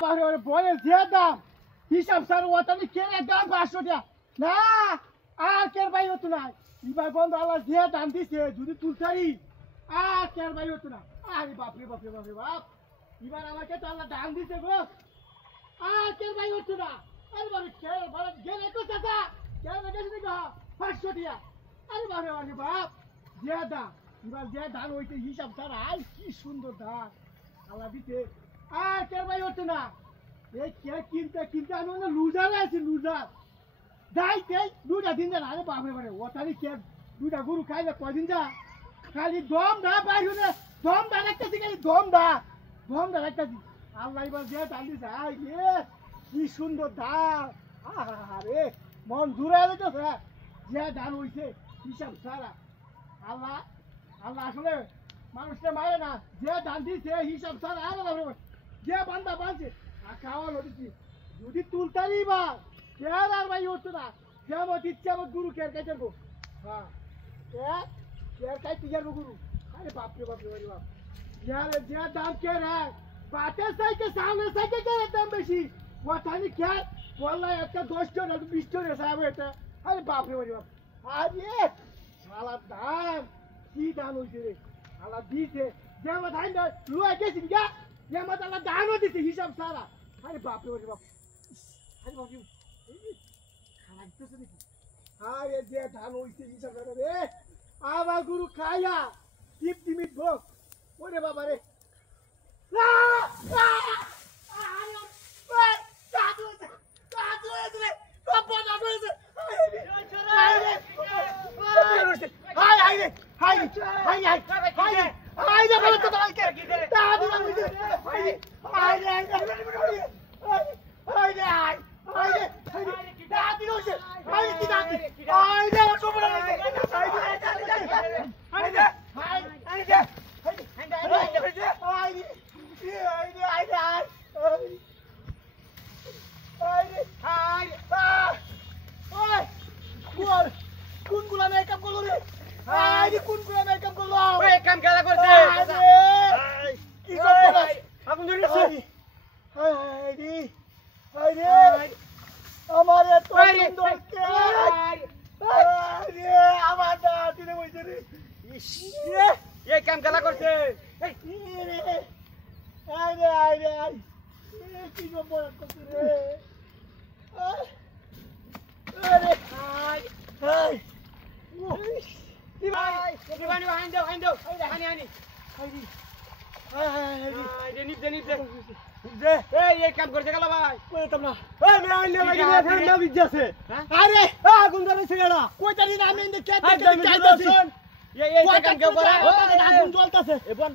বলে যে দাম হিসাব স্যার ওটানি কে দাম 500 টাকা না আর কের ভাই হতো না এবার বন্ধ আল্লাহ যে দাম দিছে যদি তুলতারি আর কের ভাই হতো না আরে বাপ রে বাপ রে বাপ রে বাপ এবার আমাকে তো আল্লাহ দাম দিছে গো আর কের ভাই হতো না আরে বাপ কে বলে গেলে তো চাচা কে লাগাইছে গো 500 টাকা আরে বাপ রে বাপ যে দাম এবার যে ধান হইতে হিসাব স্যার আর কি সুন্দর ধান আল্লাহ দিতে আর কের ভাই হতো না এই কে কিনতে কিনতে আমি না লুজার আছি লুজার যাইতে দুটা দিন না আরে বাপরে বাপরে ওটারই কে দুটা গরু খাইলে কয়দিন যা খালি দম দা বাইরে দম দা রাখতেছি খালি দম দা রাখতেছি আল্লাহ এবার যে ডালি যাই রে কি সুন্দর ধান আরে মন দূরে তো স্যার যে ধান হইছে হিসাব সারা আল্লাহ আল্লাহ আসলে মানুষটা মারে না যে ধান দিছে হিসাব সারা আরে বাপরে যে বান্দা বাঁধছে খাওয়ানো দিচ্ছি যদি তুলতারি বা কেয়ার আর ভাই হতো না যেমন ইচ্ছে আমার গুরু কেয়ার খাইতে যাবো হ্যাঁ কেয়ার খাইতে যাবো গুরু আরে বাপরে বাপরে বাপরে বাপ কেয়ারের যে দাম কেয়ার হ্যাঁ বাটের সাইকে সামনে সাইকে কেয়ারের দাম বেশি ওখানে কেয়ার বললাই একটা 10 টাকা 20 টাকা সাহেব এটা আরে বাপরে বাপরে বাপ আরে শালার দাম কি দাম হয়েছে রে শালা দিছে যেমন ধান লুয়া গেছি গা যেমন আল্লাহ দানও দিছে হিসাব সারা আরে বাপরে বাপরে বাপ আরে বাপরে আরে যে ধান হইছে হিসাব করে রে আমার গুরু খাইয়া টিপ টিমিট ভোগ ওরে বাবা রে কোনগুলা মেকআপ করলো রে আরে কোনগুলা মেকআপ করলো ওই কাম খেলা করছে কি করছিস আগুন ধরেছে আরে আরে আমার এত সুন্দর কে আরে আমার দাদিনে কইছে রে এই কাম খেলা করছে আরে আরে আরে কি খবর করছিস রে আরে হাই ভাই দিবানি হাইন দাও হানি হানি হাই দে নিপ দে এই কাম করতে গেল ভাই কইতাম না এই মে আইলে ভাই ফের না বিজ্জাছে আরে আগুন ধরেছে এরা কয়টা দিন আমি কে কে চাইতাছি এই কাম কে করা আগুন জ্বলতাছে এ বন্ধ